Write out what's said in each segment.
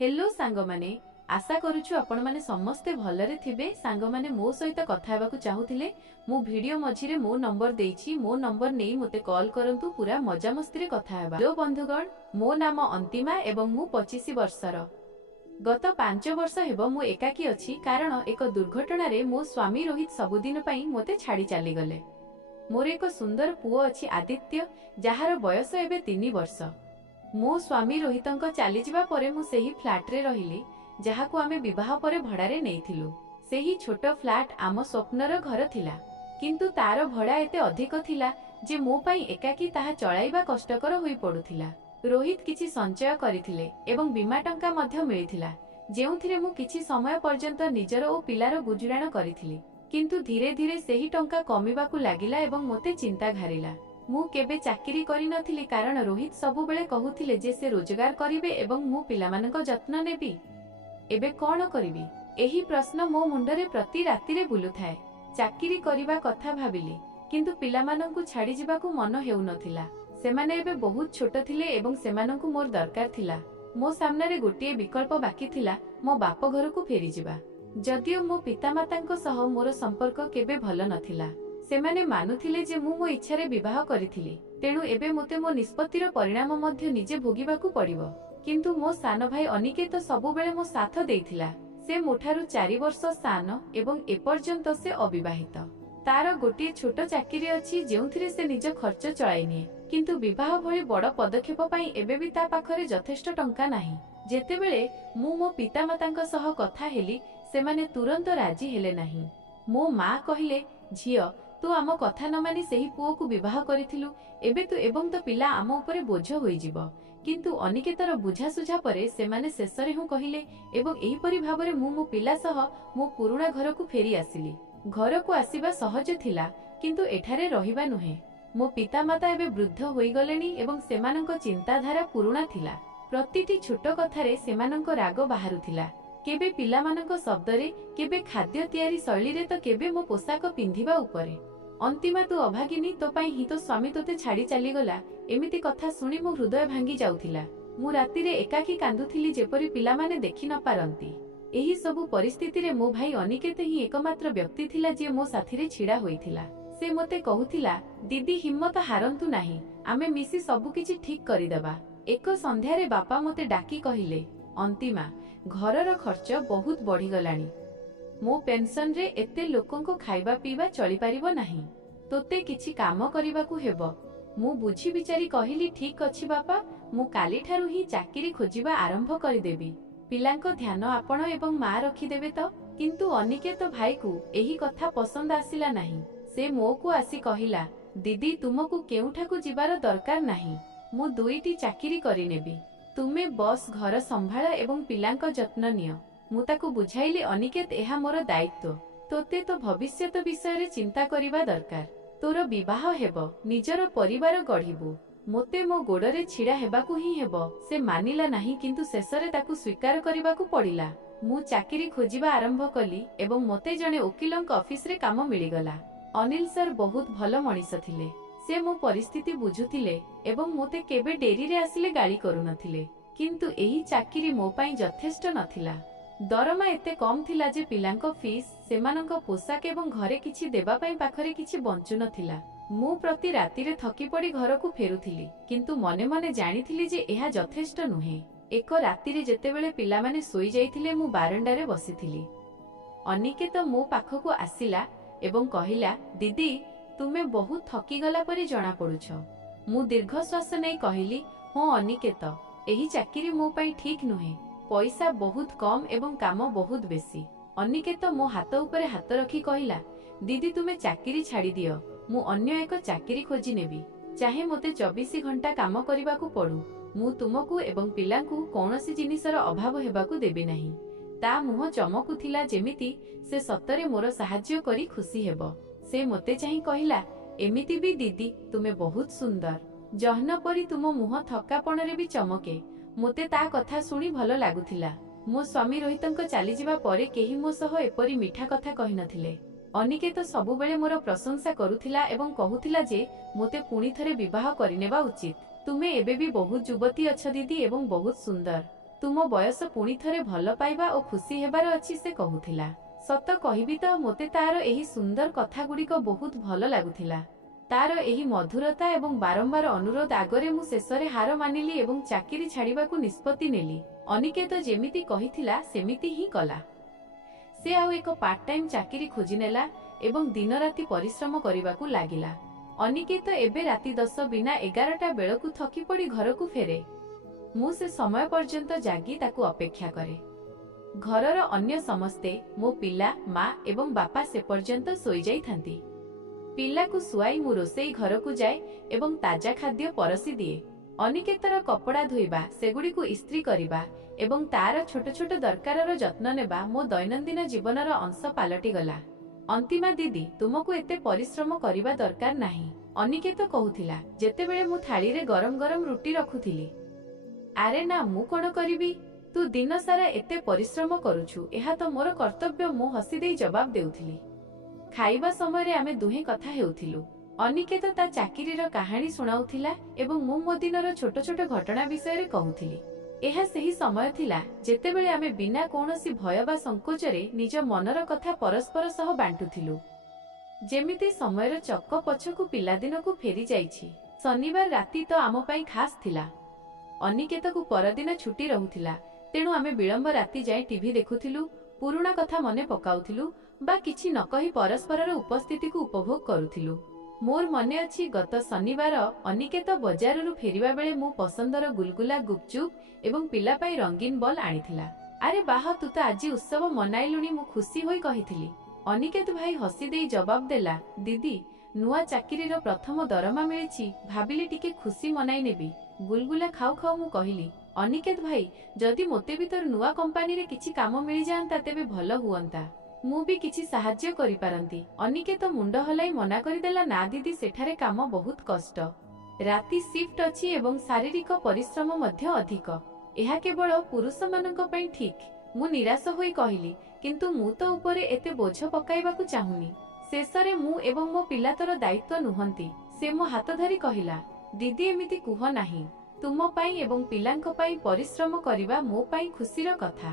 Hello सांग माने आशा करूछु आपण माने समस्ते भलरे थिबे। सांग माने मो सहित कथा हेबाकू चाहूथिले मु वीडियो मझिरे मो नंबर देइछि, मो नंबर नेई मते कॉल करंतु, पूरा मजा मस्ती रे कथा हेबा। हेलो बंधुगण, मो नाम अंतिमा एवं मु 25 वर्षर। गत 5 वर्ष हेबो मु एकाकी अछि, कारण एक दुर्घटना रे मो स्वामी रोहित सबुदिन पई मते छाडी चाली गले। मोर एक सुंदर पुओ अछि आदित्य, जहार बयस एबे 3 वर्ष। मो स्वामी रोहितंक चली जिबा परे मु सेही फ्लैट रे रहिली, जहाकू आमे विवाह परे भड़ारे नेइथिलु। सेही छोटो फ्लैट आम स्वप्नर घर थिला, किंतु तार भड़ा एते अधिक थिला जे मो पई एकाकी ताहा चलाइबा कष्टकर होई पडुथिला। रोहित किछि संचय करिथिले एवं बीमा टंका मध्य मिलिथिला, जेउथिरे मु किछि समय पर्यंत निजर ओ पिलार गुजराण करिथिली। किंतु धीरे धीरे सेही टंका कमिबाकू लागिला एवं मोते चिंता घारिला। मु केबे चाकरी करि नथिली, कारण रोहित सबु बेले कहुथिले जे से रोजगार करिवे एवं मु पिलामानंक जत्न नेबी। एबे कोन करिवि, एही प्रश्न मो मुंडरे प्रति राति रे बुलुथाए। चाकरी करिबा कथा भाबिली, किंतु पिलामानंकु छाडी जिबाकू मन हेउ नथिला। सेमाने एबे बहुत छोट थिले एवं सेमानंकु मोर दरकार थिला। मो सामने रे गोटिए विकल्प बाकी थिला, मो बाप घरकू फेरी जिबा। जदियो मो पितामातांक सह मोर संपर्क केबे भल नथिला। सेमाने मानुथिले जे मु मो इच्छारे विवाह करिथिली, तेणु एबे मोते मो निष्पत्तिर परिणाम मध्य निजे भोगिबाकू पड़िबो। किंतु मो सान भाई अनिकेत सबु बेले मो साथ देइथिला। से मोठारु 4 वर्ष सान एवं एपर्यंत से अविवाहित। तार गोटिए छोट चाकरी अछि, जेउथिरे से निज खर्च चलाइनिए। किंतु विवाह भली बड़ पदक्षेप पई एबे भी ता पाखरे यथेष्ट टंका नाही। जेतेबेले मु मो पितामातांक सह कथा हेली, सेमाने तुरंत राजी हेले नाही। मो माँ कहिले, झियो तू आम कथा न मानी सेही पुओ को विवाह करिथिलु, एबे तू एवं तो पिला आम उपरे बोझ होई जिवो। किंतु अनिकेतर बुझासुझा परे सेमाने शेषरे हूँ कहिले एवं एही परि भाबरे मु मो पिला सह मो पुरुणा घर को फेरी आसिली। घर को आसीबा सहज थिला, किंतु एठारे रहिबा नुहे। मो पितामाता एबे वृद्ध होई गलेनी एवं सेमानंक चिंताधारा पुरुणा थिला। प्रतिटी छोट कथारे सेमानंक राग बाहारुथिला। केबे पिलामानंक शब्दरे, केबे खाद्य तयारी शैली तो केबे मो पोशाक पिंधिबा उपरे। अंतिमा तू अभागिनी, तो पाई ही तो स्वामी तोते छाड़ी चली गला, एमिति कथा सुनी मो हृदय भांगी जाउथिला। मु रातिरे एकाकी कांदुथिली, जेपरि पिलामाने देखि न पारंती। एही सबु परिस्थिति रे मो भाई अनिकेत ही एकमात्र व्यक्ति थिला जे मो साथीरे छिड़ा होइथिला। से मोते कहुथिला, दीदी हिम्मत हारंतु नाही, आमे मिसी सबु किछि ठीक करिदेबा। एक संध्यारे बापा मोते डाकी कहिले, अंतिमा घरर खर्च बहुत बढ़ी गलानी। मो पेंशन रे एते लोकंको खाइबा पीबा चली पारिबो नाही, तोते किछि काम करिबाकू हेबो। मु बुझी विचारी कहिली, ठीक अछि बापा, मु काली ठारु ही चाकरी खोजिबा आरंभ करिदेबी। पिलांको ध्यान आपण एवं मां रखिदेबे तो। किंतु अनिकेत भाई को एही कथा पसंद आसिला नाही। से मो को आसी कहिला, दीदी तुमको केउठाकू जिबार दरकार नाही, मु दुईटी चाकरी करिनेबी। तुमे बस घर संभाळ एवं पिलांको जत्न नियो। मु ताकू बुझाइली, अनिकेत एहा मोर दायित्व, तोते तो भविष्यत विषय रे चिंता करिबा दरकार। तोर विवाह हेबो, निजर परिवार गढ़िबु, मोते मो गोड़रे छिड़ा हेबाकू ही हेबो। से मानिला नाही, किंतु शेषरे ताकू स्वीकार करिबाकू पड़िला। मु चाकरी खोजिबा आरंभ कली एवं मोते जणे ओकिलंक ऑफिस रे काम मिलिगला। अनिल सर बहुत भल मनीष थिले। से मो परिस्थिति बुझुथिले एवं मोते केबे डेरी रे आसिले गाली करू नथिले। किंतु एही चाकरी मो पई यथेष्ट नथिला। दरमा एते कम थिला जे पिलांको फीस, सेमानंक पोशाक एवं घरे किछि देबा पई पाखरे किछि बंचु नथिला। मु प्रति रातिरे थकी पड़ी घरकू फेरुथिली, किंतु मने मने जानिथिली जे एहा यथेष्ट नुहे। एक रातिरे जेतेबेले पिलामाने सोई जाइथिले, मु बारंडारे बसिथिली। अनिकेत मो पाखकू आसिला एवं कहिला, दीदी तुमे बहुत थकी गला परि जणा पड़ुछ। मु दीर्घ श्वास नै कहिली, हो अनिकेत, एही चाकरी मो पई ठीक नुहे। पैसा बहुत कम एवं काम बहुत बेसी। अनिकेत मो हाथ उपरे हाथ रखी कहिला, दीदी तुमे चाकरी छाड़ी दियो, मु अन्य एक चाकरी खोजी नेबी। चाहे मोते 24 घंटा काम करिबाकू पड़ू, मु तुमको एवं पिलांकू कौनसी जिनिसर अभाव हेबाकू देबी नाही। ता मुह चमकुथिला, जेमिति से सतरे मोर साहाଯ୍ୟ करी खुशी हेबो। से मोते चाहि कहिला, एमिति भी दीदी तुमे बहुत सुंदर, जहन परी तुम मुह थकापण रे भी चमके। मोते ता कथा सुनी भल लागुथिला। मो स्वामी रोहितंक चली जिबा परे केही मो सह एपरी मीठा कथा कहि नथिले। अनिकेत सबु बेले मोर प्रशंसा करुथिला एवं कहुथिला जे मोते पुणी थरे विवाह करिनेबा उचित। तुमे एबे भी बहुत युवती अछ दीदी एवं बहुत सुंदर। ତୁମ ବୟସ ପୁଣି ଥରେ ଭଲ ପାଇବା ଓ ଖୁସି ହେବାର ଅଛି ସେ କହୁଥିଲା। ସତ କହିବି ତ ମୋତେ ତାର ଏହି ସୁନ୍ଦର କଥାଗୁଡ଼ିକ ବହୁତ ଭଲ ଲାଗୁଥିଲା। ତାର ଏହି ମଧୁରତା ଏବଂ ବାରମ୍ବାର ଅନୁରୋଧ ଆଗରେ ମୁଁ ଶେଷରେ ହାର ମାନିଲି ଏବଂ ଚାକିରି ଛାଡ଼ିବାକୁ ନିଷ୍ପତ୍ତି ନେଲି। ଅନିକେତ ଯେମିତି କହିଥିଲା ସେମିତି ହିଁ କଲା। ସେ ଆଉ ଏକ ପାର୍ଟ ଟାଇମ୍ ଚାକିରି ଖୋଜିନେଲା ଏବଂ ଦିନରାତି ପରିଶ୍ରମ କରିବାକୁ ଲାଗିଲା। ଅନିକେତ ଏବେ ରାତି 10 ବିନା 11ଟା ବେଳକୁ ଥକି ପଡ଼ି ଘରକୁ ଫେରେ। ମୁଁ ସେ ସମୟ ପର୍ଯ୍ୟନ୍ତ ଜାଗି ତାକୁ ଅପେକ୍ଷା କରେ। ଘରର ଅନ୍ୟ ସମସ୍ତେ, ମୋ ପିଲା, ମା ଏବଂ ବାପା ସେ ପର୍ଯ୍ୟନ୍ତ ଶୋଇଯାଇଥାନ୍ତି। ପିଲାକୁ ଶୁଆଇ ମୁଁ ରୋଷେଇ ଘରକୁ ଯାଏ ଏବଂ ତାଜା ଖାଦ୍ୟ ପରସି ଦିଏ। ଅନିକେତର କପଡ଼ା ଧୋଇବା, ସେଗୁଡ଼ିକୁ ଇସ୍ତ୍ରୀ କରିବା ଏବଂ ତାର ଛୋଟ ଛୋଟ ଦରକାରର ଯତ୍ନ ନେବା ମୋ ଦୈନନ୍ଦିନ ଜୀବନର ଅଂଶ ପାଲଟିଗଲା। ଅନ୍ତିମା ଦିଦି, ତୁମକୁ ଏତେ ପରିଶ୍ରମ କରିବା ଦରକାର ନାହିଁ, ଅନିକେତ କହୁଥିଲା ଯେତେବେଳେ ମୁଁ ଥାଳିରେ ଗରମ ଗରମ ରୁଟି ରଖୁଥିଲି। ଆରେ ନା, ମୁଁ କ'ଣ କରିବି? ତୁ ଦିନ ସାରା ଏତେ ପରିଶ୍ରମ କରୁଛୁ, ଏହା ତ ମୋର କର୍ତ୍ତବ୍ୟ, ମୁଁ ହସିଦେଇ ଜବାବ ଦେଉଥିଲି। ଖାଇବା ସମୟରେ ଆମେ ଦୁହେଁ କଥା ହେଉଥିଲୁ। ଅନିକେତ ତା ଚାକିରିର କାହାଣୀ ଶୁଣାଉଥିଲା ଏବଂ ମୁଁ ମୋ ଦିନର ଛୋଟ ଛୋଟ ଘଟଣା ବିଷୟରେ କହୁଥିଲି। ଏହା ସେହି ସମୟ ଥିଲା ଯେତେବେଳେ ଆମେ ବିନା କୌଣସି ଭୟ ବା ସଂକୋଚରେ ନିଜ ମନର କଥା ପରସ୍ପର ସହ ବାଣ୍ଟୁଥିଲୁ। ଯେମିତି ସମୟର ଚକ ପଛକୁ ପିଲାଦିନକୁ ଫେରି ଯାଇଛି। ଶନିବାର ରାତି ତ ଆମ ପାଇଁ ଖାସ୍ ଥିଲା। ଅନିକେତକୁ ପରଦିନ ଛୁଟି ରହୁଥିଲା, ତେଣୁ ଆମେ ବିଳମ୍ବ ରାତି ଯାଏ ଟିଭି ଦେଖୁଥିଲୁ, ପୁରୁଣା କଥା ମନେ ପକାଉଥିଲୁ ବା କିଛି ନ କହି ପରସ୍ପରର ଉପସ୍ଥିତିକୁ ଉପଭୋଗ କରୁଥିଲୁ। ମୋର ମନେ ଅଛି, ଗତ ଶନିବାର ଅନିକେତ ବଜାରରୁ ଫେରିବା ବେଳେ ମୁଁ ପସନ୍ଦର ଗୁଲଗୁଲା, ଗୁପଚୁପ୍ ଏବଂ ପିଲା ପାଇଁ ରଙ୍ଗୀନ ବଲ୍ ଆଣିଥିଲା। ଆରେ ବାହ, ତୁ ତ ଆଜି ଉତ୍ସବ ମନାଇଲୁଣି, ମୁଁ ଖୁସି ହୋଇ କହିଥିଲି। ଅନିକେତ ଭାଇ ହସିଦେଇ ଜବାବ ଦେଲା, ଦିଦି, ନୂଆ ଚାକିରିର ପ୍ରଥମ ଦରମା ମିଳିଛି, ଭାବିଲି ଟିକେ ଖୁସି ମନାଇ ନେବି। ଗୁଲଗୁଲା ଖାଉ ଖାଉ ମୁଁ କହିଲି, ଅନିକେତ ଭାଇ, ଯଦି ମୋତେ ବି ତୋର ନୂଆ କମ୍ପାନୀରେ କିଛି କାମ ମିଳିଯାଆନ୍ତା ତେବେ ଭଲ ହୁଅନ୍ତା। ମୁଁ ବି କିଛି ସାହାଯ୍ୟ କରିପାରନ୍ତି। ଅନିକେତ ମୁଣ୍ଡ ହଲାଇ ମନା କରିଦେଲା, ନା ଦିଦି, ସେଠାରେ କାମ ବହୁତ କଷ୍ଟ। ରାତି ସିଫ୍ଟ ଅଛି ଏବଂ ଶାରୀରିକ ପରିଶ୍ରମ ମଧ୍ୟ ଅଧିକ। ଏହା କେବଳ ପୁରୁଷମାନଙ୍କ ପାଇଁ ଠିକ୍। ମୁଁ ନିରାଶ ହୋଇ କହିଲି, କିନ୍ତୁ ମୁଁ ତ ଉପରେ ଏତେ ବୋଝ ପକାଇବାକୁ ଚାହୁଁନି। ଶେଷରେ ମୁଁ ଏବଂ ମୋ ପିଲା ତୋର ଦାୟିତ୍ୱ ନୁହନ୍ତି। ସେ ମୋ ହାତ ଧରି କହିଲା, ଦିଦି, ଏମିତି କୁହ ନାହିଁ। ତୁମ ପାଇଁ ଏବଂ ପିଲାଙ୍କ ପାଇଁ ପରିଶ୍ରମ କରିବା ମୋ ପାଇଁ ଖୁସିର କଥା।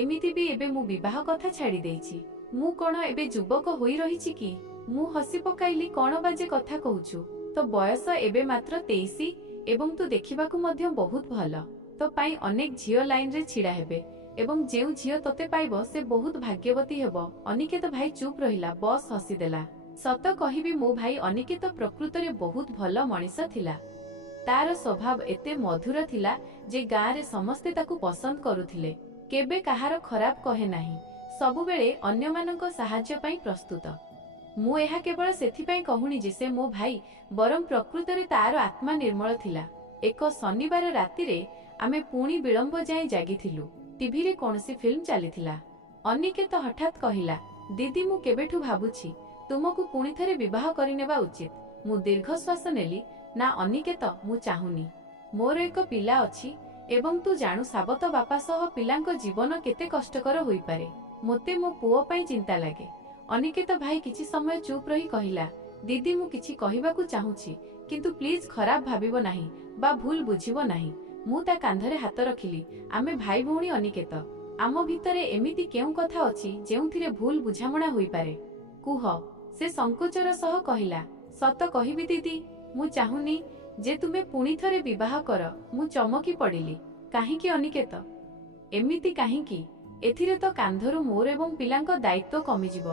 ଏମିତି ବି ଏବେ ମୁଁ ବିବାହ କଥା ଛାଡ଼ି ଦେଇଛି। ମୁଁ କ'ଣ ଏବେ ଯୁବକ ହୋଇ ରହିଛି କି? ମୁଁ ହସି ପକାଇଲି, କ'ଣ ବାଜେ କଥା କହୁଛୁ? ତୋ ବୟସ ଏବେ ମାତ୍ର 23 ଏବଂ ତୁ ଦେଖିବାକୁ ମଧ୍ୟ ବହୁତ ଭଲ। ତୋ ପାଇଁ ଅନେକ ଝିଅ ଲାଇନରେ ଛିଡ଼ା ହେବେ ଏବଂ ଯେଉଁ ଝିଅ ତୋତେ ପାଇବ ସେ ବହୁତ ଭାଗ୍ୟବତୀ ହେବ। ଅନିକେତ ଭାଇ ଚୁପ୍ ରହିଲା। ବସ୍ ହସିଦେଲା। ସତ କହିବି, ମୋ ଭାଇ ଅନିକେତ ପ୍ରକୃତରେ ବହୁତ ଭଲ ମଣିଷ ଥିଲା। ତାର ସ୍ୱଭାବ ଏତେ ମଧୁର ଥିଲା ଯେ ଗାଁରେ ସମସ୍ତେ ତାକୁ ପସନ୍ଦ କରୁଥିଲେ। କେବେ କାହାର ଖରାପ କହେ ନାହିଁ, ସବୁବେଳେ ଅନ୍ୟମାନଙ୍କ ସାହାଯ୍ୟ ପାଇଁ ପ୍ରସ୍ତୁତ। ମୁଁ ଏହା କେବଳ ସେଥିପାଇଁ କହୁନି ଯେ ସେ ମୋ ଭାଇ, ବରଂ ପ୍ରକୃତରେ ତାର ଆତ୍ମା ନିର୍ମଳ ଥିଲା। ଏକ ଶନିବାର ରାତିରେ ଆମେ ପୁଣି ବିଳମ୍ବ ଯାଏଁ ଜାଗିଥିଲୁ। ଟିଭିରେ କୌଣସି ଫିଲ୍ମ ଚାଲିଥିଲା। ଅନିକେତ ହଠାତ୍ କହିଲା, ଦିଦି, ମୁଁ କେବେଠୁ ଭାବୁଛି ତୁମକୁ ପୁଣି ଥରେ ବିବାହ କରିନେବା ଉଚିତ। ମୁଁ ଦୀର୍ଘଶ୍ୱାସ ନେଲି। ନା ଅନିକେତ, ମୁଁ ଚାହୁଁନି। ମୋର ଏକ ପିଲା ଅଛି ଏବଂ ତୁ ଜାଣୁ, ସାବତ ବାପା ସହ ପିଲାଙ୍କ ଜୀବନ କେତେ କଷ୍ଟକର ହୋଇପାରେ। ମୋତେ ମୋ ପୁଅ ପାଇଁ ଚିନ୍ତା ଲାଗେ। ଅନିକେତ ଭାଇ କିଛି ସମୟ ଚୁପ୍ ରହି କହିଲା, ଦିଦି, ମୁଁ କିଛି କହିବାକୁ ଚାହୁଁଛି, କିନ୍ତୁ ପ୍ଲିଜ୍ ଖରାପ ଭାବିବ ନାହିଁ ବା ଭୁଲ ବୁଝିବ ନାହିଁ। ମୁଁ ତା କାନ୍ଧରେ ହାତ ରଖିଲି। ଆମେ ଭାଇ ଭଉଣୀ ଅନିକେତ। ଆମ ଭିତରେ ଏମିତି କେଉଁ କଥା ଅଛି ଯେଉଁଥିରେ ଭୁଲ ବୁଝାମଣା ହୋଇପାରେ? କୁହ। ସେ ସଂକୋଚର ସହ କହିଲା, ସତ କହିବି ଦିଦି, ମୁଁ ଚାହୁଁନି ଯେ ତୁମେ ପୁଣି ଥରେ ବିବାହ କର। ମୁଁ ଚମକି ପଡ଼ିଲି। କାହିଁକି ଅନିକେତ? ଏମିତି କାହିଁକି? ଏଥିରେ ତ କାନ୍ଧରୁ ମୋର ଏବଂ ପିଲାଙ୍କ ଦାୟିତ୍ୱ କମିଯିବ।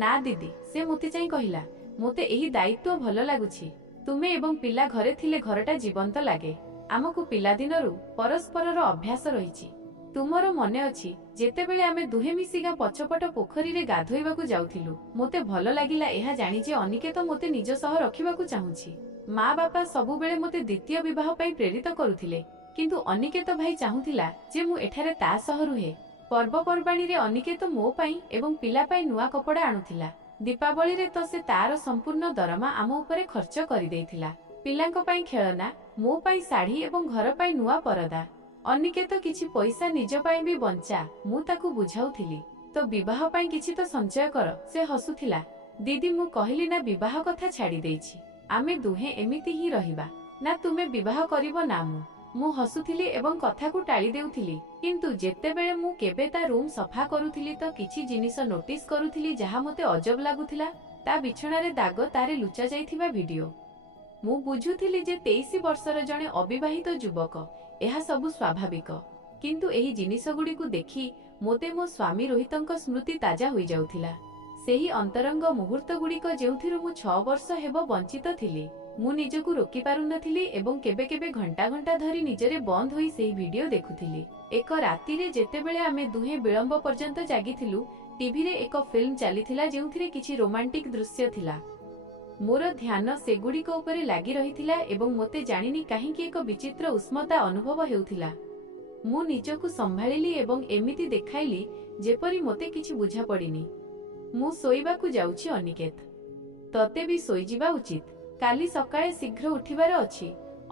ନା ଦିଦି, ସେ ମୋତେ ଚାହିଁ କହିଲା, ମୋତେ ଏହି ଦାୟିତ୍ୱ ଭଲ ଲାଗୁଛି। ତୁମେ ଏବଂ ପିଲା ଘରେ ଥିଲେ ଘରଟା ଜୀବନ୍ତ ଲାଗେ। ଆମକୁ ପିଲାଦିନରୁ ପରସ୍ପରର ଅଭ୍ୟାସ ରହିଛି। ତୁମର ମନେ ଅଛି ଯେତେବେଳେ ଆମେ ଦୁହେଁ ମିଶି ଗାଁ ପଛପଟ ପୋଖରୀରେ ଗାଧୋଇବାକୁ ଯାଉଥିଲୁ? ମୋତେ ଭଲ ଲାଗିଲା ଏହା ଜାଣି ଯେ ଅନିକେତ ମୋତେ ନିଜ ସହ ରଖିବାକୁ ଚାହୁଁଛି। ମା ବାପା ସବୁବେଳେ ମୋତେ ଦ୍ୱିତୀୟ ବିବାହ ପାଇଁ ପ୍ରେରିତ କରୁଥିଲେ, କିନ୍ତୁ ଅନିକେତ ଭାଇ ଚାହୁଁଥିଲା ଯେ ମୁଁ ଏଠାରେ ତା ସହ ରୁହେ। ପର୍ବପର୍ବାଣୀରେ ଅନିକେତ ମୋ ପାଇଁ ଏବଂ ପିଲା ପାଇଁ ନୂଆ କପଡ଼ା ଆଣୁଥିଲା। ଦୀପାବଳିରେ ତ ସେ ତାର ସମ୍ପୂର୍ଣ୍ଣ ଦରମା ଆମ ଉପରେ ଖର୍ଚ୍ଚ କରିଦେଇଥିଲା। ପିଲାଙ୍କ ପାଇଁ ଖେଳନା, ମୋ ପାଇଁ ଶାଢ଼ୀ ଏବଂ ଘର ପାଇଁ ନୂଆ ପରଦା। ଅନିକେତ, କିଛି ପଇସା ନିଜ ପାଇଁ ବି ବଞ୍ଚା। ମୁଁ ତାକୁ ବୁଝାଉଥିଲି, ତ ବିବାହ ପାଇଁ କିଛି ତ ସଞ୍ଚୟ କର। ସେ ହସୁଥିଲା। ଦିଦି, ମୁଁ କହିଲି ନା, ବିବାହ କଥା ଛାଡ଼ି ଦେଇଛି। ଆମେ ଦୁହେଁ ଏମିତି ହିଁ ରହିବା। ନା ତୁମେ ବିବାହ କରିବ ନା ମୁଁ। ମୁଁ ହସୁଥିଲି ଏବଂ କଥାକୁ ଟାଳି ଦେଉଥିଲି। କିନ୍ତୁ ଯେତେବେଳେ ମୁଁ କେବେ ତା ରୁମ୍ ସଫା କରୁଥିଲି ତ କିଛି ଜିନିଷ ନୋଟିସ୍ କରୁଥିଲି ଯାହା ମୋତେ ଅଜବ ଲାଗୁଥିଲା। ତା ବିଛଣାରେ ଦାଗ, ତାରେ ଲୁଚା ଯାଇଥିବା ଭିଡିଓ। ମୁଁ ବୁଝୁଥିଲି ଯେ 23 ବର୍ଷର ଜଣେ ଅବିବାହିତ ଯୁବକ, ଏହା ସବୁ ସ୍ୱାଭାବିକ। କିନ୍ତୁ ଏହି ଜିନିଷଗୁଡ଼ିକୁ ଦେଖି ମୋତେ ମୋ ସ୍ୱାମୀ ରୋହିତଙ୍କ ସ୍ମୃତି ତାଜା ହୋଇଯାଉଥିଲା। ସେହି ଅନ୍ତରଙ୍ଗ ମୁହୂର୍ତ୍ତଗୁଡ଼ିକ ଯେଉଁଥିରୁ ମୁଁ 6 ବର୍ଷ ହେବ ବଞ୍ଚିତ ଥିଲି। ମୁଁ ନିଜକୁ ରୋକି ପାରୁନଥିଲି ଏବଂ କେବେ କେବେ ଘଣ୍ଟା ଘଣ୍ଟା ଧରି ନିଜରେ ବନ୍ଦ ହୋଇ ସେହି ଭିଡିଓ ଦେଖୁଥିଲି। ଏକ ରାତିରେ ଯେତେବେଳେ ଆମେ ଦୁହେଁ ବିଳମ୍ବ ପର୍ଯ୍ୟନ୍ତ ଜାଗିଥିଲୁ, ଟିଭିରେ ଏକ ଫିଲ୍ମ ଚାଲିଥିଲା ଯେଉଁଥିରେ କିଛି ରୋମାଣ୍ଟିକ୍ ଦୃଶ୍ୟ ଥିଲା। ମୋର ଧ୍ୟାନ ସେଗୁଡ଼ିକ ଉପରେ ଲାଗି ରହିଥିଲା ଏବଂ ମୋତେ ଜାଣିନି କାହିଁକି ଏକ ବିଚିତ୍ର ଉଷ୍ମତା ଅନୁଭବ ହେଉଥିଲା। ମୁଁ ନିଜକୁ ସମ୍ଭାଳିଲି ଏବଂ ଏମିତି ଦେଖାଇଲି ଯେପରି ମୋତେ କିଛି ବୁଝାପଡ଼ିନି। ମୁଁ ଶୋଇବାକୁ ଯାଉଛି ଅନିକେତ। ତତେ ବି ଶୋଇଯିବା ଉଚିତ। କାଲି ସକାଳେ ଶୀଘ୍ର ଉଠିବାର ଅଛି।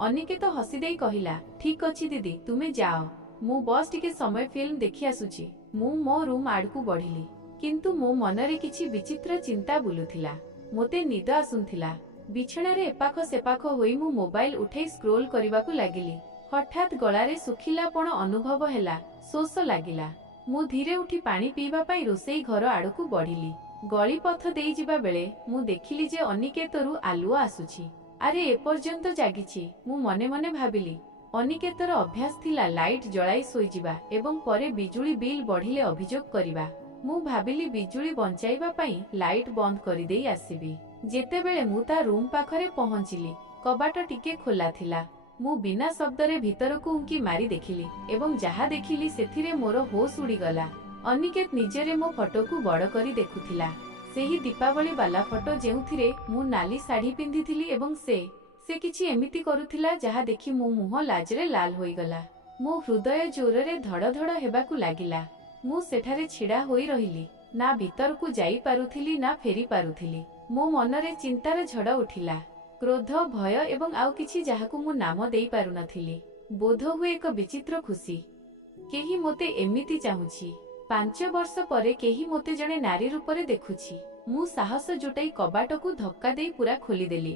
ଅନିକେତ ହସିଦେଇ କହିଲା, ଠିକ୍ ଅଛି ଦିଦି, ତୁମେ ଯାଅ। ମୁଁ ବସ୍ ଟିକେ ସମୟ ଫିଲ୍ମ ଦେଖି ଆସୁଛି। ମୁଁ ମୋ ରୁମ୍ ଆଡ଼କୁ ବଢ଼ିଲି। କିନ୍ତୁ ମୋ ମନରେ କିଛି ବିଚିତ୍ର ଚିନ୍ତା ବୁଲୁଥିଲା। ମୋତେ ନିଦ ଆସୁଥିଲା। ବିଛଣାରେ ଏପାଖ ସେପାଖ ହୋଇ ମୁଁ ମୋବାଇଲ ଉଠାଇ ସ୍କ୍ରୋଲ କରିବାକୁ ଲାଗିଲି। ହଠାତ୍ ଗଳାରେ ଶୁଖିଲାପଣ ଅନୁଭବ ହେଲା, ଶୋଷ ଲାଗିଲା। ମୁଁ ଧୀରେ ଉଠି ପାଣି ପିଇବା ପାଇଁ ରୋଷେଇ ଘର ଆଡ଼କୁ ବଢ଼ିଲି। ଗଳିପଥ ଦେଇ ଯିବା ବେଳେ ମୁଁ ଦେଖିଲି ଯେ ଅନିକେତରୁ ଆଲୁଅ ଆସୁଛି। ଆରେ, ଏପର୍ଯ୍ୟନ୍ତ ଜାଗିଛି, ମୁଁ ମନେ ମନେ ଭାବିଲି। ଅନିକେତର ଅଭ୍ୟାସ ଥିଲା ଲାଇଟ୍ ଜଳାଇ ଶୋଇଯିବା ଏବଂ ପରେ ବିଜୁଳି ବିଲ୍ ବଢ଼ିଲେ ଅଭିଯୋଗ କରିବା। ମୁଁ ଭାବିଲି ବିଜୁଳି ବଞ୍ଚାଇବା ପାଇଁ ଲାଇଟ୍ ବନ୍ଦ କରିଦେଇ ଆସିବି। ଯେତେବେଳେ ମୁଁ ତା ରୁମ୍ ପାଖରେ ପହଞ୍ଚିଲି, କବାଟ ଟିକେ ଖୋଲା ଥିଲା। ମୁଁ ବିନା ଶବ୍ଦରେ ଭିତରକୁ ଉଙ୍କି ମାରି ଦେଖିଲି ଏବଂ ଯାହା ଦେଖିଲି ସେଥିରେ ମୋର ହୋସ୍ ଉଡ଼ିଗଲା। ଅନିକେତ ନିଜରେ ମୋ ଫଟୋକୁ ବଡ଼ କରି ଦେଖୁଥିଲା। ସେହି ଦୀପାବଳି ବାଲା ଫଟୋ ଯେଉଁଥିରେ ମୁଁ ନାଲି ଶାଢ଼ୀ ପିନ୍ଧିଥିଲି ଏବଂ ସେ କିଛି ଏମିତି କରୁଥିଲା ଯାହା ଦେଖି ମୋ ମୁହଁ ଲାଜରେ ଲାଲ ହୋଇଗଲା। ମୋ ହୃଦୟ ଜୋରରେ ଧଡ଼ ଧଡ଼ ହେବାକୁ ଲାଗିଲା। ମୁଁ ସେଠାରେ ଛିଡ଼ା ହୋଇ ରହିଲି। ନା ଭିତରକୁ ଯାଇପାରୁଥିଲି ନା ଫେରି ପାରୁଥିଲି। ମୋ ମନରେ ଚିନ୍ତାର ଝଡ଼ ଉଠିଲା। କ୍ରୋଧ, ଭୟ ଏବଂ ଆଉ କିଛି ଯାହାକୁ ମୁଁ ନାମ ଦେଇପାରୁନଥିଲି। ବୋଧହୁଏ ଏକ ବିଚିତ୍ର ଖୁସି। କେହି ମୋତେ ଏମିତି ଚାହୁଁଛି। 5 ବର୍ଷ ପରେ କେହି ମୋତେ ଜଣେ ନାରୀ ରୂପରେ ଦେଖୁଛି। ମୁଁ ସାହସ ଜୁଟାଇ କବାଟକୁ ଧକ୍କା ଦେଇ ପୁରା ଖୋଲିଦେଲି।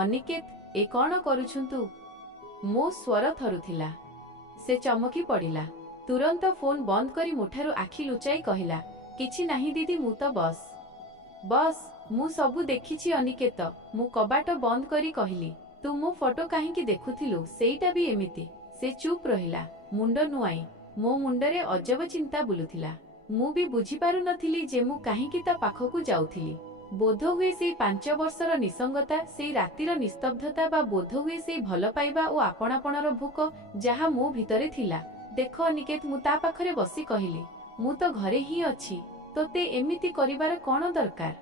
ଅନିକେତ, ଏ କ'ଣ କରୁଛନ୍ତୁ? ମୋ ସ୍ୱର ଥରୁଥିଲା। ସେ ଚମକି ପଡ଼ିଲା। ତୁରନ୍ତ ଫୋନ୍ ବନ୍ଦ କରି ମୋଠାରୁ ଆଖି ଲୁଚାଇ କହିଲା, କିଛି ନାହିଁ ଦିଦି, ମୁଁ ତ ବସ୍। ମୁଁ ସବୁ ଦେଖିଛି ଅନିକେତ। ମୁଁ କବାଟ ବନ୍ଦ କରି କହିଲି, ତୁ ମୋ ଫଟୋ କାହିଁକି ଦେଖୁଥିଲୁ? ସେଇଟା ବି ଏମିତି। ସେ ଚୁପ୍ ରହିଲା, ମୁଣ୍ଡ ନୁଆଁଇ। ମୋ ମୁଣ୍ଡରେ ଅଜବ ଚିନ୍ତା ବୁଲୁଥିଲା। ମୁଁ ବି ବୁଝିପାରୁନଥିଲି ଯେ ମୁଁ କାହିଁକି ତା ପାଖକୁ ଯାଉଥିଲି। ବୋଧହୁଏ ସେଇ 5 ବର୍ଷର ନିସଙ୍ଗତା, ସେଇ ରାତିର ନିସ୍ତବ୍ଧତା, ବା ବୋଧହୁଏ ସେଇ ଭଲ ପାଇବା ଓ ଆପଣାପଣର ଭୋକ ଯାହା ମୋ ଭିତରେ ଥିଲା। ଦେଖ ଅନିକେତ, ମୁଁ ତା ପାଖରେ ବସି କହିଲି, ମୁଁ ତ ଘରେ ହିଁ ଅଛି। ତୋତେ ଏମିତି କରିବାର କ'ଣ ଦରକାର?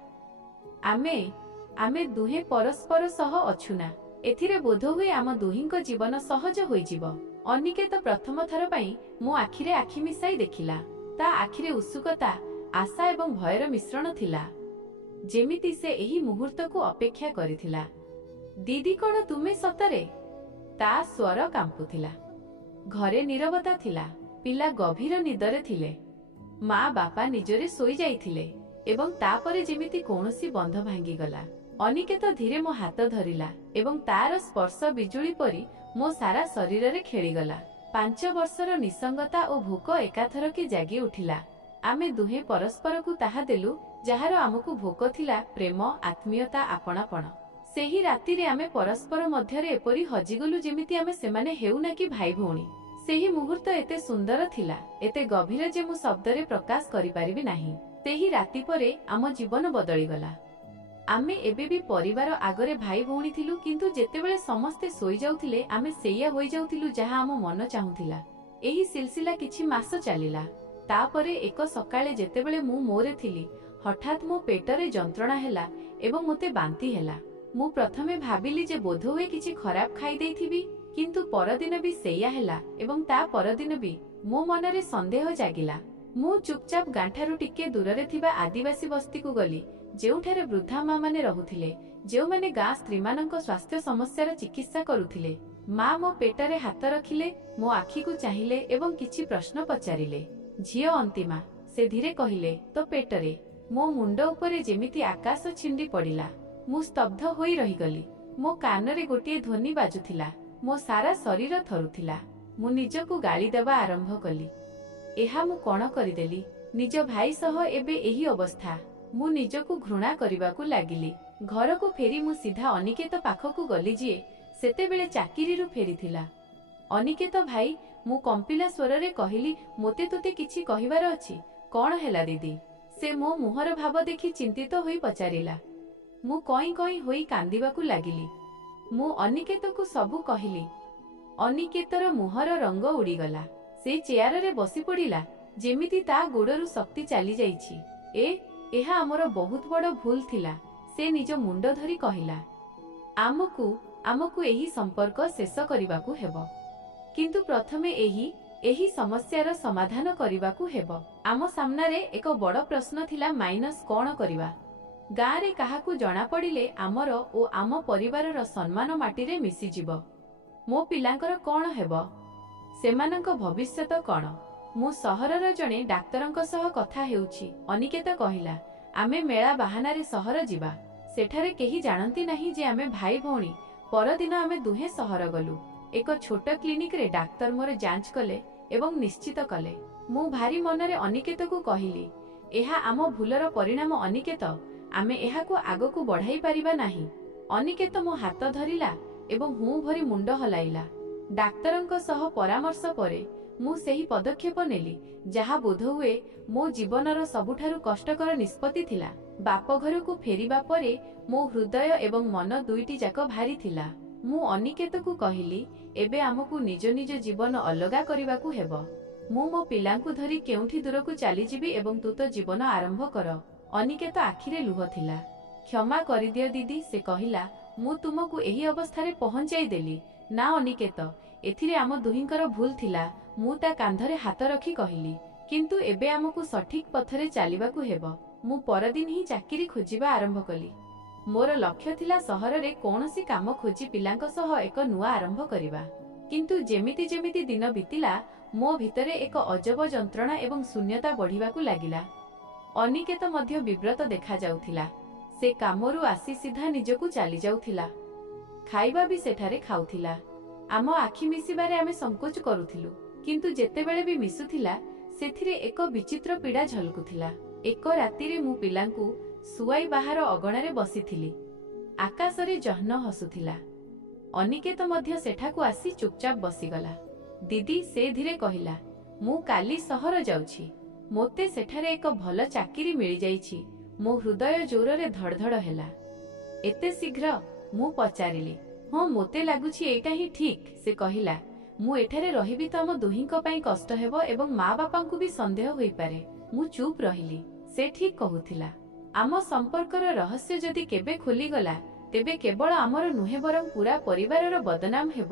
ଆମେ ଦୁହେଁ ପରସ୍ପର ସହ ଅଛୁ ନା? ଏଥିରେ ବୋଧହୁଏ ଆମ ଦୁହିଁଙ୍କ ଜୀବନ ସହଜ ହୋଇଯିବ। ଅନିକେତ ପ୍ରଥମ ଥର ପାଇଁ ମୋ ଆଖିରେ ଆଖି ମିଶାଇ ଦେଖିଲା। ତା ଆଖିରେ ଉତ୍ସୁକତା, ଆଶା ଏବଂ ଭୟର ମିଶ୍ରଣ ଥିଲା। ଯେମିତି ସେ ଏହି ମୁହୂର୍ତ୍ତକୁ ଅପେକ୍ଷା କରିଥିଲା। ଦିଦି, କ'ଣ ତୁମେ ସତରେ? ତା ସ୍ୱର କାମ୍ପୁଥିଲା। ଘରେ ନୀରବତା ଥିଲା। ପିଲା ଗଭୀର ନିଦରେ ଥିଲେ। ମା ବାପା ନିଜରେ ଶୋଇଯାଇଥିଲେ ଏବଂ ତାପରେ ଯେମିତି କୌଣସି ବନ୍ଧ ଭାଙ୍ଗିଗଲା। ଅନିକେତ ଧୀରେ ମୋ ହାତ ଧରିଲା ଏବଂ ତାର ସ୍ପର୍ଶ ବିଜୁଳି ପରି ମୋ ସାରା ଶରୀରରେ ଖେଳିଗଲା। 5 ବର୍ଷର ନିସଙ୍ଗତା ଓ ଭୋକ ଏକାଥରକେ ଜାଗି ଉଠିଲା। ଆମେ ଦୁହେଁ ପରସ୍ପରକୁ ତାହା ଦେଲୁ ଯାହାର ଆମକୁ ଭୋକ ଥିଲା, ପ୍ରେମ, ଆତ୍ମୀୟତା, ଆପଣାପଣ। ସେହି ରାତିରେ ଆମେ ପରସ୍ପର ମଧ୍ୟରେ ଏପରି ହଜିଗଲୁ ଯେମିତି ଆମେ ସେମାନେ ହେଉନା କି ଭାଇ ଭଉଣୀ। ସେହି ମୁହୂର୍ତ୍ତ ଏତେ ସୁନ୍ଦର ଥିଲା, ଏତେ ଗଭୀର ଯେ ମୁଁ ଶବ୍ଦରେ ପ୍ରକାଶ କରିପାରିବି ନାହିଁ। ସେହି ରାତି ପରେ ଆମ ଜୀବନ ବଦଳିଗଲା। ଆମେ ଏବେ ବି ପରିବାର ଆଗରେ ଭାଇ ଭଉଣୀ ଥିଲୁ, କିନ୍ତୁ ଯେତେବେଳେ ସମସ୍ତେ ଶୋଇଯାଉଥିଲେ ଆମେ ସେଇଆ ହୋଇଯାଉଥିଲୁ ଯାହା ଆମ ମନ ଚାହୁଁଥିଲା। ଏହି ସିଲସିଲା କିଛି ମାସ ଚାଲିଲା। ତାପରେ ଏକ ସକାଳେ ଯେତେବେଳେ ମୁଁ ମୋରେ ଥିଲି, ହଠାତ୍ ମୋ ପେଟରେ ଯନ୍ତ୍ରଣା ହେଲା ଏବଂ ମୋତେ ବାନ୍ତି ହେଲା। ମୁଁ ପ୍ରଥମେ ଭାବିଲି ଯେ ବୋଧହୁଏ କିଛି ଖରାପ ଖାଇଦେଇଥିବି, କିନ୍ତୁ ପରଦିନ ବି ସେଇଆ ହେଲା ଏବଂ ତା ପରଦିନ ବି ମୋ ମନରେ ସନ୍ଦେହ ଜାଗିଲା। ମୁଁ ଚୁପଚାପ ଗାଁଠାରୁ ଟିକେ ଦୂରରେ ଥିବା ଆଦିବାସୀ ବସ୍ତିକୁ ଗଲି, ଯେଉଁଠାରେ ବୃଦ୍ଧା ମାମାନେ ରହୁଥିଲେ, ଯେଉଁମାନେ ଗାଁ ସ୍ତ୍ରୀମାନଙ୍କ ସ୍ୱାସ୍ଥ୍ୟ ସମସ୍ୟାର ଚିକିତ୍ସା କରୁଥିଲେ। ମା ମୋ ପେଟରେ ହାତ ରଖିଲେ, ମୋ ଆଖିକୁ ଚାହିଁଲେ ଏବଂ କିଛି ପ୍ରଶ୍ନ ପଚାରିଲେ। ଝିଅ ଅନ୍ତିମା, ସେ ଧୀରେ କହିଲେ, ତୋ ପେଟରେ? ମୋ ମୁଣ୍ଡ ଉପରେ ଯେମିତି ଆକାଶ ଛିଣ୍ଡି ପଡ଼ିଲା। ମୁଁ ସ୍ତବ୍ଧ ହୋଇ ରହିଗଲି। ମୋ କାନରେ ଗୋଟିଏ ଧ୍ୱନି ବାଜୁଥିଲା, ମୋ ସାରା ଶରୀର ଥରୁଥିଲା। ମୁଁ ନିଜକୁ ଗାଳି ଦେବା ଆରମ୍ଭ କଲି। ଏହା ମୁଁ କ'ଣ କରିଦେଲି? ନିଜ ଭାଇ ସହ ଏବେ ଏହି ଅବସ୍ଥା। ମୁଁ ନିଜକୁ ଘୃଣା କରିବାକୁ ଲାଗିଲି। ଘରକୁ ଫେରି ମୁଁ ସିଧା ଅନିକେତ ପାଖକୁ ଗଲି, ଯିଏ ସେତେବେଳେ ଚାକିରିରୁ ଫେରିଥିଲା। ଅନିକେତ ଭାଇ, ମୁଁ କମ୍ପିଲା ସ୍ୱରରେ କହିଲି, ମୋତେ ତୋତେ କିଛି କହିବାର ଅଛି। କ'ଣ ହେଲା ଦିଦି? ସେ ମୋ ମୁହଁର ଭାବ ଦେଖି ଚିନ୍ତିତ ହୋଇ ପଚାରିଲା। ମୁଁ କଇଁ କଇଁ ହୋଇ କାନ୍ଦିବାକୁ ଲାଗିଲି। ମୁଁ ଅନିକେତକୁ ସବୁ କହିଲି। ଅନିକେତର ମୁହଁର ରଙ୍ଗ ଉଡ଼ିଗଲା। ସେ ଚେୟାରରେ ବସି ପଡ଼ିଲା, ଯେମିତି ତା ଗୋଡ଼ରୁ ଶକ୍ତି ଚାଲିଯାଇଛି। ଏହା ଆମର ବହୁତ ବଡ଼ ଭୁଲ ଥିଲା। ସେ ନିଜ ମୁଣ୍ଡ ଧରି କହିଲା, ଆମକୁ ଏହି ସମ୍ପର୍କ ଶେଷ କରିବାକୁ ହେବ। କିନ୍ତୁ ପ୍ରଥମେ ଏହି ସମସ୍ୟାର ସମାଧାନ କରିବାକୁ ହେବ। ଆମ ସାମ୍ନାରେ ଏକ ବଡ଼ ପ୍ରଶ୍ନ ଥିଲା, ମାଇନସ୍ କ'ଣ କରିବା? ଗାଁରେ କାହାକୁ ଜଣାପଡ଼ିଲେ ଆମର ଓ ଆମ ପରିବାରର ସମ୍ମାନ ମାଟିରେ ମିଶିଯିବ। ମୋ ପିଲାଙ୍କର କ'ଣ ହେବ? ସେମାନଙ୍କ ଭବିଷ୍ୟତ କ'ଣ? ମୁଁ ସହରର ଜଣେ ଡାକ୍ତରଙ୍କ ସହ କଥା ହେଉଛି, ଅନିକେତ କହିଲା। ଆମେ ମେଳା ବାହାନାରେ ସହର ଯିବା। ସେଠାରେ କେହି ଜାଣନ୍ତି ନାହିଁ ଯେ ଆମେ ଭାଇ ଭଉଣୀ। ପରଦିନ ଆମେ ଦୁହେଁ ସହର ଗଲୁ। ଏକ ଛୋଟ କ୍ଲିନିକରେ ଡାକ୍ତର ମୋର ଯାଞ୍ଚ କଲେ ଏବଂ ନିଶ୍ଚିତ କଲେ। ମୁଁ ଭାରି ମନରେ ଅନିକେତକୁ କହିଲି, ଏହା ଆମ ଭୁଲର ପରିଣାମ ଅନିକେତ। ଆମେ ଏହାକୁ ଆଗକୁ ବଢ଼ାଇ ପାରିବା ନାହିଁ। ଅନିକେତ ମୋ ହାତ ଧରିଲା ଏବଂ ହୁଁ ଭରି ମୁଣ୍ଡ ହଲାଇଲା। ଡାକ୍ତରଙ୍କ ସହ ପରାମର୍ଶ ପରେ ମୁଁ ସେହି ପଦକ୍ଷେପ ନେଲି, ଯାହା ବୋଧହୁଏ ମୋ ଜୀବନର ସବୁଠାରୁ କଷ୍ଟକର ନିଷ୍ପତ୍ତି ଥିଲା। ବାପଘରକୁ ଫେରିବା ପରେ ମୋ ହୃଦୟ ଏବଂ ମନ ଦୁଇଟି ଯାକ ଭାରି ଥିଲା। ମୁଁ ଅନିକେତକୁ କହିଲି, ଏବେ ଆମକୁ ନିଜ ନିଜ ଜୀବନ ଅଲଗା କରିବାକୁ ହେବ। ମୁଁ ମୋ ପିଲାଙ୍କୁ ଧରି କେଉଁଠି ଦୂରକୁ ଚାଲିଯିବି ଏବଂ ତୁ ତୋ ଜୀବନ ଆରମ୍ଭ କର। ଅନିକେତ ଆଖିରେ ଲୁହ ଥିଲା। କ୍ଷମା କରିଦିଅ ଦିଦି, ସେ କହିଲା। ମୁଁ ତୁମକୁ ଏହି ଅବସ୍ଥାରେ ପହଞ୍ଚାଇ ଦେଲି। ନା ଅନିକେତ, ଏଥିରେ ଆମ ଦୁହିଁଙ୍କର ଭୁଲ ଥିଲା। ମୁଁ ତା କାନ୍ଧରେ ହାତ ରଖି କହିଲି, କିନ୍ତୁ ଏବେ ଆମକୁ ସଠିକ୍ ପଥରେ ଚାଲିବାକୁ ହେବ। ମୁଁ ପରଦିନ ହିଁ ଚାକିରି ଖୋଜିବା ଆରମ୍ଭ କଲି। ମୋର ଲକ୍ଷ୍ୟ ଥିଲା ସହରରେ କୌଣସି କାମ ଖୋଜି ପିଲାଙ୍କ ସହ ଏକ ନୂଆ ଆରମ୍ଭ କରିବା। କିନ୍ତୁ ଯେମିତି ଯେମିତି ଦିନ ବିତିଲା, ମୋ ଭିତରେ ଏକ ଅଜବ ଯନ୍ତ୍ରଣା ଏବଂ ଶୂନ୍ୟତା ବଢ଼ିବାକୁ ଲାଗିଲା। ଅନିକେତ ମଧ୍ୟ ବିବ୍ରତ ଦେଖାଯାଉଥିଲା। ସେ କାମରୁ ଆସି ସିଧା ନିଜକୁ ଚାଲିଯାଉଥିଲା। ଖାଇବା ବି ସେଠାରେ ଖାଉଥିଲା। ଆମ ଆଖି ମିଶିବାରେ ଆମେ ସଂକୋଚ କରୁଥିଲୁ, କିନ୍ତୁ ଯେତେବେଳେ ବି ମିଶୁଥିଲା, ସେଥିରେ ଏକ ବିଚିତ୍ର ପୀଡ଼ା ଝଲକୁଥିଲା। ଏକ ରାତିରେ ମୁଁ ପିଲାଙ୍କୁ ଶୁଆଇ ବାହାର ଅଗଣାରେ ବସିଥିଲି। ଆକାଶରେ ଜହ୍ନ ହସୁଥିଲା। ଅନିକେତ ମଧ୍ୟ ସେଠାକୁ ଆସି ଚୁପଚାପ ବସିଗଲା। ଦିଦି, ସେ ଧୀରେ କହିଲା, ମୁଁ କାଲି ସହର ଯାଉଛି। ମୋତେ ସେଠାରେ ଏକ ଭଲ ଚାକିରି ମିଳିଯାଇଛି। ମୋ ହୃଦୟ ଜୋରରେ ଧଡ଼ଧଡ଼ ହେଲା। ଏତେ ଶୀଘ୍ର? ମୁଁ ପଚାରିଲି। ହଁ, ମୋତେ ଲାଗୁଛି ଏଇଟା ହିଁ ଠିକ୍, ସେ କହିଲା। ମୁଁ ଏଠାରେ ରହିବି ତ ଆମ ଦୁହିଁଙ୍କ ପାଇଁ କଷ୍ଟ ହେବ ଏବଂ ମା ବାପାଙ୍କୁ ବି ସନ୍ଦେହ ହୋଇପାରେ। ମୁଁ ଚୁପ୍ ରହିଲି। ସେ ଠିକ୍ କହୁଥିଲା। ଆମ ସମ୍ପର୍କର ରହସ୍ୟ ଯଦି କେବେ ଖୋଲିଗଲା, ତେବେ କେବଳ ଆମର ନୁହେଁ ବରଂ ପୁରା ପରିବାରର ବଦନାମ ହେବ।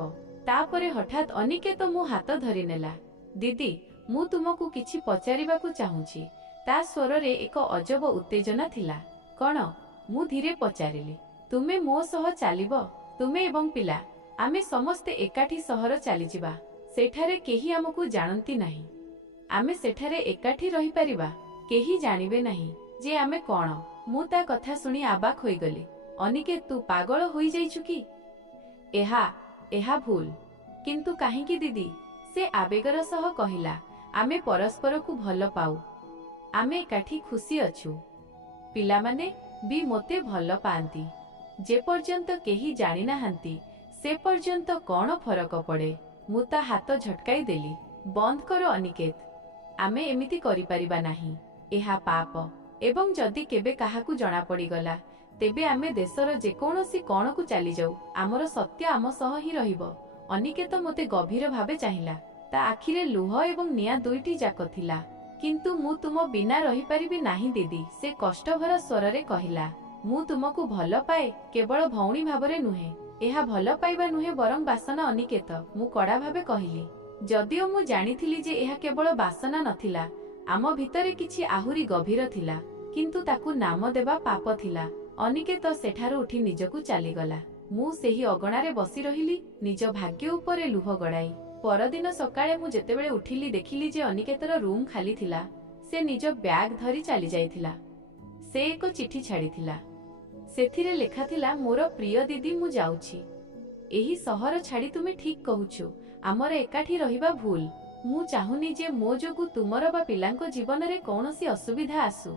ତାପରେ ହଠାତ୍ ଅନିକେତ ମୋ ହାତ ଧରିନେଲା। ଦିଦି, ମୁଁ ତୁମକୁ କିଛି ପଚାରିବାକୁ ଚାହୁଁଛି। ତା ସ୍ୱରରେ ଏକ ଅଜବ ଉତ୍ତେଜନା ଥିଲା। କ'ଣ? ମୁଁ ଧୀରେ ପଚାରିଲି। ତୁମେ ମୋ ସହ ଚାଲିବ? ତୁମେ ଏବଂ ପିଲା, ଆମେ ସମସ୍ତେ ଏକାଠି ସହର ଚାଲିଯିବା। ସେଠାରେ କେହି ଆମକୁ ଜାଣନ୍ତି ନାହିଁ। ଆମେ ସେଠାରେ ଏକାଠି ରହିପାରିବା। କେହି ଜାଣିବେ ନାହିଁ ଯେ ଆମେ କ'ଣ। ମୁଁ ତା କଥା ଶୁଣି ଅବାକ୍ ହୋଇଗଲି। ଅନିକେତ, ତୁ ପାଗଳ ହୋଇଯାଇଛୁ କି? ଏହା ଭୁଲ। କିନ୍ତୁ କାହିଁକି ଦିଦି? ସେ ଆବେଗର ସହ କହିଲା। ଆମେ ପରସ୍ପରକୁ ଭଲ ପାଉ। ଆମେ ଏକାଠି ଖୁସି ଅଛୁ। ପିଲାମାନେ ବି ମୋତେ ଭଲ ପାଆନ୍ତି। ଯେପର୍ଯ୍ୟନ୍ତ କେହି ଜାଣିନାହାନ୍ତି, ସେ ପର୍ଯ୍ୟନ୍ତ କ'ଣ ଫରକ ପଡ଼େ? ମୁଁ ତା ହାତ ଝଟକାଇ ଦେଲି। ବନ୍ଦ କର ଅନିକେତ। ଆମେ ଏମିତି କରିପାରିବା ନାହିଁ। ଏହା ପାପ। ଏବଂ ଯଦି କେବେ କାହାକୁ ଜଣାପଡ଼ିଗଲା, ତେବେ ଆମେ ଦେଶର ଯେକୌଣସି କୋଣକୁ ଚାଲିଯାଉ, ଆମର ସତ୍ୟ ଆମ ସହ ହିଁ ରହିବ। ଅନିକେତ ମୋତେ ଗଭୀର ଭାବେ ଚାହିଁଲା। ତା ଆଖିରେ ଲୁହ ଏବଂ ନିଆଁ ଦୁଇଟି ଯାକ ଥିଲା। କିନ୍ତୁ ମୁଁ ତୁମ ବିନା ରହିପାରିବି ନାହିଁ ଦିଦି, ସେ କଷ୍ଟଭରା ସ୍ୱରରେ କହିଲା। ମୁଁ ତୁମକୁ ଭଲ ପାଏ, କେବଳ ଭଉଣୀ ଭାବରେ ନୁହେଁ। ଏହା ଭଲ ପାଇବା ନୁହେଁ ବରଂ ବାସନା ଅନିକେତ, ମୁଁ କଡ଼ା ଭାବେ କହିଲି। ଯଦିଓ ମୁଁ ଜାଣିଥିଲି ଯେ ଏହା କେବଳ ବାସନା ନଥିଲା, ଆମ ଭିତରେ କିଛି ଆହୁରି ଗଭୀର ଥିଲା, କିନ୍ତୁ ତାକୁ ନାମ ଦେବା ପାପ ଥିଲା। ଅନିକେତ ସେଠାରୁ ଉଠି ନିଜକୁ ଚାଲିଗଲା। ମୁଁ ସେହି ଅଗଣାରେ ବସି ରହିଲି, ନିଜ ଭାଗ୍ୟ ଉପରେ ଲୁହ ଗଡ଼ାଇ। ପରଦିନ ସକାଳେ ମୁଁ ଯେତେବେଳେ ଉଠିଲି, ଦେଖିଲି ଯେ ଅନିକେତର ରୁମ୍ ଖାଲି ଥିଲା। ସେ ନିଜ ବ୍ୟାଗ୍ ଧରି ଚାଲିଯାଇଥିଲା। ସେ ଏକ ଚିଠି ଛାଡ଼ିଥିଲା। ସେଥିରେ ଲେଖାଥିଲା, ମୋର ପ୍ରିୟ ଦିଦି, ମୁଁ ଯାଉଛି। ଏହି ସହର ଛାଡ଼ି ତୁମେ ଠିକ୍ କହୁଛୁ। ଆମର ଏକାଠି ରହିବା ଭୁଲ। ମୁଁ ଚାହୁଁନି ଯେ ମୋ ଯୋଗୁଁ ତୁମର ବା ପିଲାଙ୍କ ଜୀବନରେ କୌଣସି ଅସୁବିଧା ଆସୁ।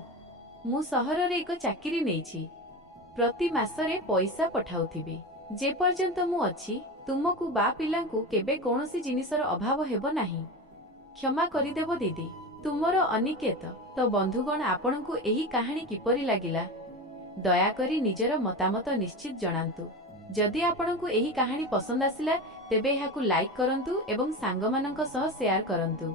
ମୁଁ ସହରରେ ଏକ ଚାକିରି ନେଇଛି, ପ୍ରତି ମାସରେ ପଇସା ପଠାଉଥିବି। ଯେପର୍ଯ୍ୟନ୍ତ ମୁଁ ଅଛି, ତୁମକୁ ବା ପିଲାଙ୍କୁ କେବେ କୌଣସି ଜିନିଷର ଅଭାବ ହେବ ନାହିଁ। କ୍ଷମା କରିଦେବ ଦିଦି। ତୁମର ଅନିକେତ। ତ ବନ୍ଧୁଗଣ, ଆପଣଙ୍କୁ ଏହି କାହାଣୀ କିପରି ଲାଗିଲା ଦୟାକରି ନିଜର ମତାମତ ନିଶ୍ଚିତ ଜଣାନ୍ତୁ। ଯଦି ଆପଣଙ୍କୁ ଏହି କାହାଣୀ ପସନ୍ଦ ଆସିଲା ତେବେ ଏହାକୁ ଲାଇକ୍ କରନ୍ତୁ ଏବଂ ସାଙ୍ଗମାନଙ୍କ ସହ ସେୟାର କରନ୍ତୁ।